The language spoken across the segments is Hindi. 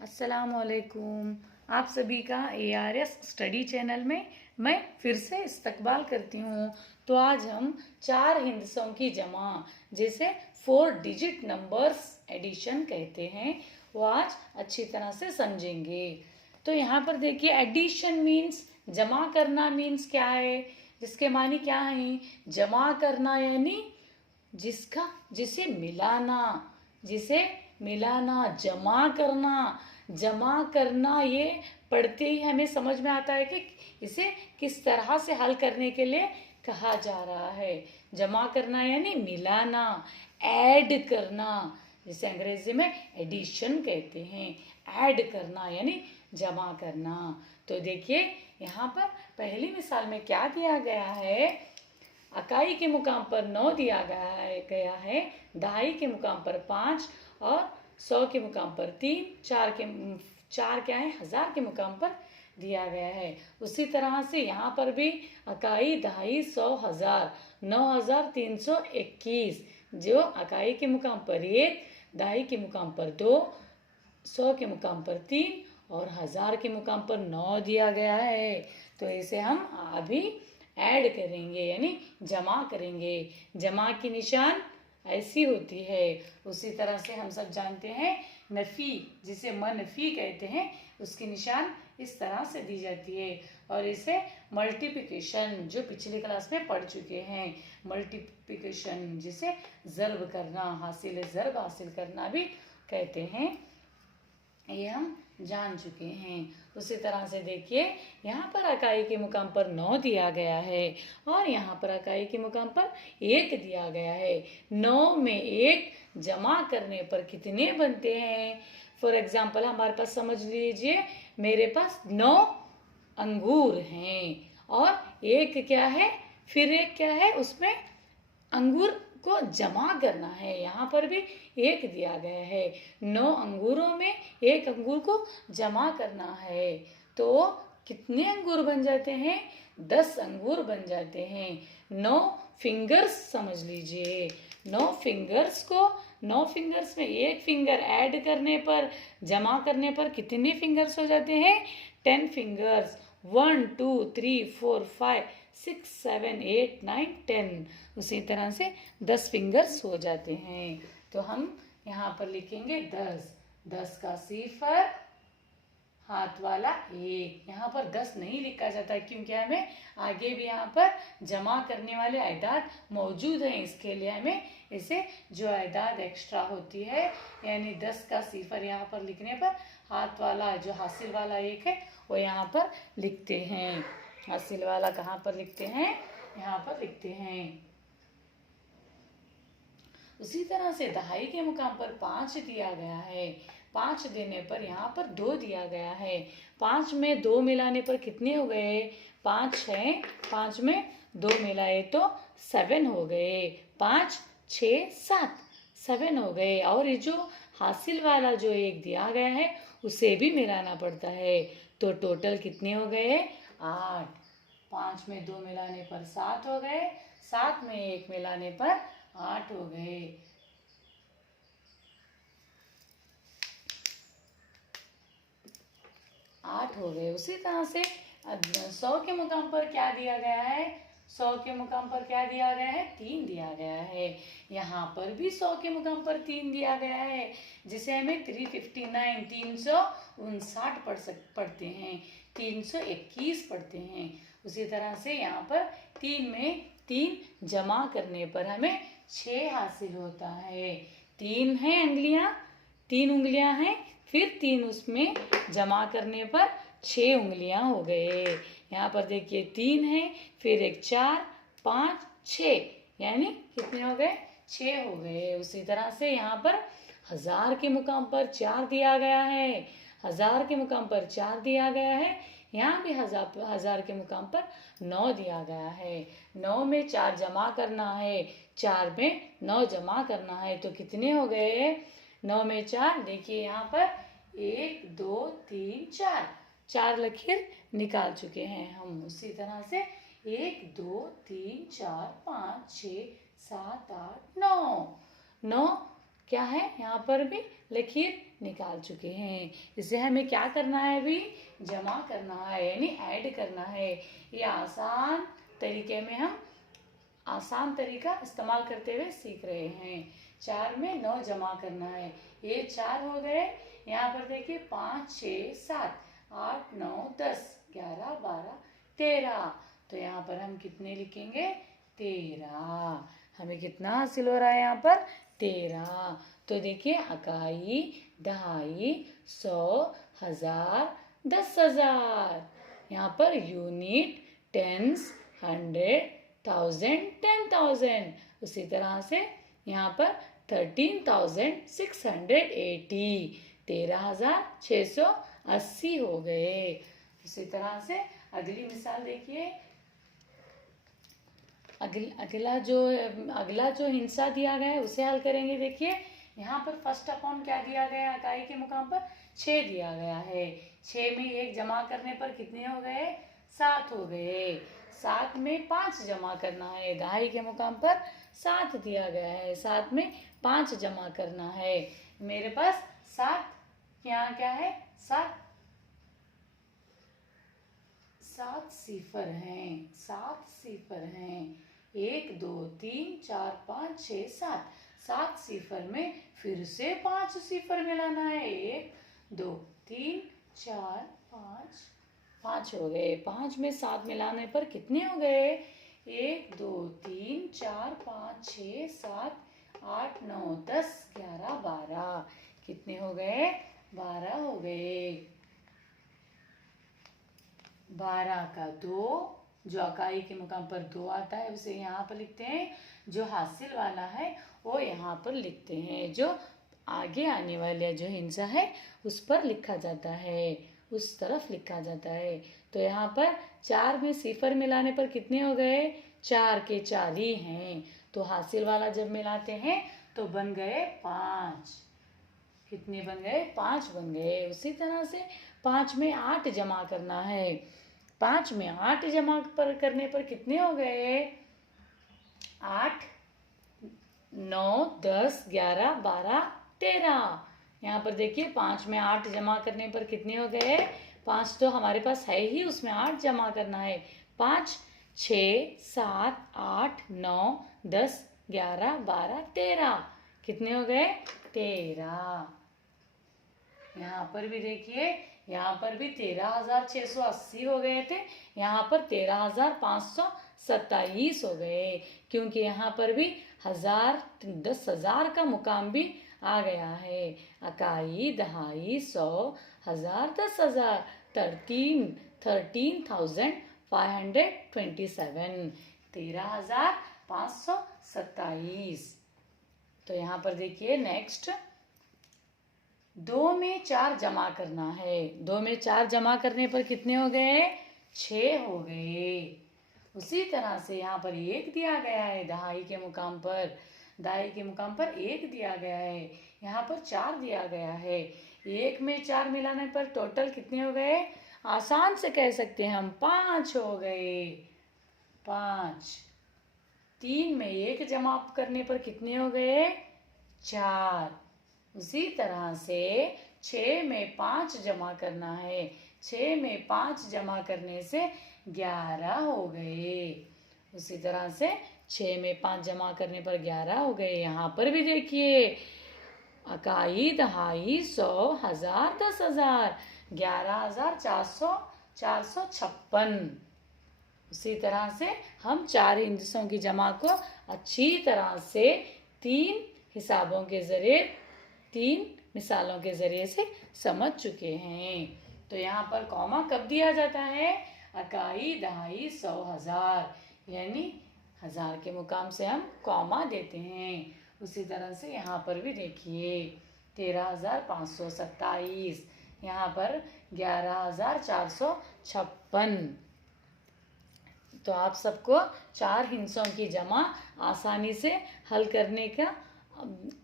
अस्सलामुअलैकुम। आप सभी का ARS स्टडी चैनल में मैं फिर से इस्तकबाल करती हूँ। तो आज हम 4 हिंदसों की जमा जिसे 4 डिजिट नंबर्स एडिशन कहते हैं वो आज अच्छी तरह से समझेंगे। तो यहाँ पर देखिए, एडिशन मीन्स जमा करना मीन्स क्या है, जिसके मानी क्या है। जमा करना यानी जिसे मिलाना, जमा करना ये पढ़ते ही हमें समझ में आता है कि इसे किस तरह से हल करने के लिए कहा जा रहा है। जमा करना यानी मिलाना, ऐड करना, जिसे अंग्रेजी में एडिशन कहते हैं। ऐड करना यानी जमा करना। तो देखिए यहाँ पर पहली मिसाल में क्या दिया गया है। इकाई के मुकाम पर 9 दिया गया है, दहाई के मुकाम पर 5 और 100 के मुकाम पर 3, चार क्या है, 1000 के मुकाम पर दिया गया है। उसी तरह से यहाँ पर भी इकाई, दहाई, 100, 1000, 9321, जो इकाई के मुकाम पर 1, दहाई के मुकाम पर 2, 100 के मुकाम पर 3 और 1000 के मुकाम पर 9 दिया गया है। तो इसे हम अभी ऐड करेंगे यानी जमा करेंगे। जमा की निशान ऐसी होती है। उसी तरह से हम सब जानते हैं नफ़ी, जिसे मनफी कहते हैं, उसकी निशान इस तरह से दी जाती है। और इसे मल्टीप्लिकेशन, जो पिछली क्लास में पढ़ चुके हैं, मल्टीप्लिकेशन जिसे ज़र्ब करना, ज़र्ब हासिल करना भी कहते हैं, ये हम जान चुके हैं। उसी तरह से देखिए, यहाँ पर इकाई के मुकाम पर 9 दिया गया है और यहाँ पर इकाई के मुकाम पर 1 दिया गया है। 9 में 1 जमा करने पर कितने बनते हैं। फॉर एग्जाम्पल हमारे पास समझ लीजिए, मेरे पास 9 अंगूर हैं और एक क्या है, फिर एक क्या है, उसमें अंगूर को जमा करना है। यहाँ पर भी 1 दिया गया है। 9 अंगूरों में 1 अंगूर को जमा करना है। तो कितने अंगूर बन जाते हैं, 10 अंगूर बन जाते हैं। 9 फिंगर्स समझ लीजिए। 9 फिंगर्स में 1 फिंगर ऐड करने पर, जमा करने पर कितने फिंगर्स हो जाते हैं, 10 फिंगर्स। 1 2 3 4 5 6 7 8 9 10। उसी तरह से 10 फिंगर्स हो जाते हैं। तो हम यहाँ पर लिखेंगे 10। 10 का सिफर, हाथ वाला 1। यहाँ पर 10 नहीं लिखा जाता है क्योंकि हमें आगे भी यहाँ पर जमा करने वाले आइदाद मौजूद हैं। इसके लिए हमें इसे जो आइदाद एक्स्ट्रा होती है, यानी 10 का सिफर यहाँ पर लिखने पर हाथ वाला, जो हासिल वाला 1 है, वो यहाँ पर लिखते हैं। हासिल वाला कहाँ पर लिखते हैं, यहाँ पर लिखते हैं। उसी तरह से दहाई के मुकाम पर 5 दिया गया है। 5 देने पर यहाँ पर 2 दिया गया है। 5 में 2 मिलाने पर कितने हो गए, 5 है, 5 में 2 मिलाए तो 7 हो गए। 5 6 7 7 हो गए। और ये जो हासिल वाला जो 1 दिया गया है उसे भी मिलाना पड़ता है। तो टोटल कितने हो गए, 8। 5 में 2 मिलाने पर 7 हो गए, 7 में 1 मिलाने पर 8 हो गए। उसी तरह से 100 के मुकाम पर क्या दिया गया है, 100 के मुकाम पर क्या दिया गया है, 3 दिया गया है। यहाँ पर भी 100 के मुकाम पर 3 दिया गया है, जिसे हमें 359 पढ़ते हैं, 321 पढ़ते हैं। उसी तरह से यहाँ पर 3 में 3 जमा करने पर हमें 6 हासिल होता है। 3 है अंगुलियाँ, 3 उंगलियाँ हैं, फिर 3 उसमें जमा करने पर 6 उंगलियाँ हो गए। यहाँ पर देखिए 3 है, फिर एक 4 5 6, यानी कितने हो गए, 6 हो गए। उसी तरह से यहाँ पर 1000 के मुकाम पर 4 दिया गया है। 1000 के मुकाम पर 4 दिया गया है। यहाँ भी 1000 के मुकाम पर 9 दिया गया है। 9 में 4 जमा करना है, 4 में 9 जमा करना है, तो कितने हो गए, 9 में 4, देखिए यहाँ पर 1 2 3 4 लकीर निकाल चुके हैं हम। उसी तरह से 1 2 3 4 5 6 7 8 9 क्या है, यहाँ पर भी लकीर निकाल चुके हैं। इसे हमें क्या करना है, अभी जमा करना है यानी ऐड करना है। ये आसान तरीके में हम आसान तरीका इस्तेमाल करते हुए सीख रहे हैं। 4 में 9 जमा करना है, ये 4 हो गए। यहाँ पर देखिए 5 6 7 8 9 10 11 12 13। तो यहाँ पर हम कितने लिखेंगे, 13। हमें कितना हासिल हो रहा है यहाँ पर, 13। तो देखिए इकाई, दहाई, 100, 1000, 10,000। यहाँ पर यूनिट, टेंस, 100, 1000, 10,000। उसी तरह से यहाँ पर 13,680, 13,680 हो गए। उसी तरह से अगली मिसाल देखिए। अगला जो हिंसा दिया गया है उसे हल करेंगे। देखिए यहाँ पर फर्स्ट अपॉन क्या दिया गया है, इकाई के मुकाम पर 6 दिया गया है। 6 में 1 जमा करने पर कितने हो गए, 7 हो गए। 7 में 5 जमा करना है, दहाई के मुकाम पर 7 दिया गया है। 7 में 5 जमा करना है। मेरे पास 7 यहाँ क्या है, 7 सिफर हैं, 7 सिफर हैं। 1 2 3 4 5 6 7, 7 सिफर में फिर से 5 सिफर मिलाना है। 1 2 3 4 5, 5 हो गए। 5 में 7 मिलाने पर कितने हो गए, 1 2 3 4 5 6 7 8 9 10 11 12। कितने हो गए, 12 हो गए। 12 का 2, जो इकाई के मुकाम पर 2 आता है उसे यहाँ पर लिखते हैं। जो हासिल वाला है वो यहाँ पर लिखते हैं। जो आगे आने वाला जो हिंसा है उस पर लिखा जाता है, उस तरफ लिखा जाता है। तो यहाँ पर 4 में सिफर मिलाने पर कितने हो गए, 4 के 4 ही हैं। तो हासिल वाला जब मिलाते हैं तो बन गए 5। कितने बन गए, 5 बन गए। उसी तरह से 5 में 8 जमा करना है। 5 में 8 जमा करने पर कितने हो गए, 8 9 10 11 12 13। यहाँ पर देखिए 5 में 8 जमा करने पर कितने हो गए, 5 तो हमारे पास है ही, उसमें 8 जमा करना है। 5 6 7 8 9 10 11 12 13। कितने हो गए, 13। यहाँ पर भी देखिए, यहाँ पर भी 13,680 हो गए थे। यहाँ पर 13,527 हो गए, क्योंकि यहाँ पर भी 10,000 का मुकाम भी आ गया है। इकाई, दहाई, 100, 1000, 10,000, 13,527, 13,527। तो यहाँ पर देखिए नेक्स्ट, 2 में 4 जमा करना है। 2 में 4 जमा करने पर कितने हो गए, 6 हो गए। उसी तरह से यहाँ पर 1 दिया गया है, दहाई के मुकाम पर 1 दिया गया है। यहाँ पर 4 दिया गया है। 1 में 4 मिलाने पर टोटल कितने हो गए, आसान से कह सकते हैं हम, 5 हो गए। 5। 3 में 1 जमा करने पर कितने हो गए, 4। उसी तरह से 6 में 5 जमा करना है। 6 में 5 जमा करने से 11 हो गए। उसी तरह से 6 में 5 जमा करने पर 11 हो गए। यहाँ पर भी देखिए, इकाई, दहाई, 100, 1000, 10,000, 11,456। उसी तरह से हम 4 हिस्सों की जमा को अच्छी तरह से 3 हिसाबों के जरिए, 3 मिसालों के जरिए से समझ चुके हैं। तो यहाँ पर कॉमा कब दिया जाता है, इकाई, दहाई, 100, 1000, यानी 1000 के मुकाम से हम कॉमा देते हैं। उसी तरह से यहाँ पर भी देखिए, 13,527, यहाँ पर 11,456। तो आप सबको 4 हिस्सों की जमा आसानी से हल करने का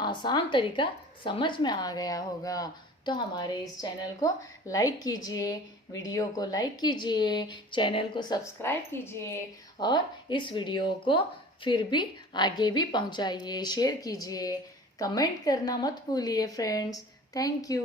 आसान तरीका समझ में आ गया होगा। तो हमारे इस चैनल को लाइक कीजिए, वीडियो को लाइक कीजिए, चैनल को सब्सक्राइब कीजिए और इस वीडियो को फिर भी आगे भी पहुंचाइए, शेयर कीजिए। कमेंट करना मत भूलिए फ्रेंड्स। Thank you.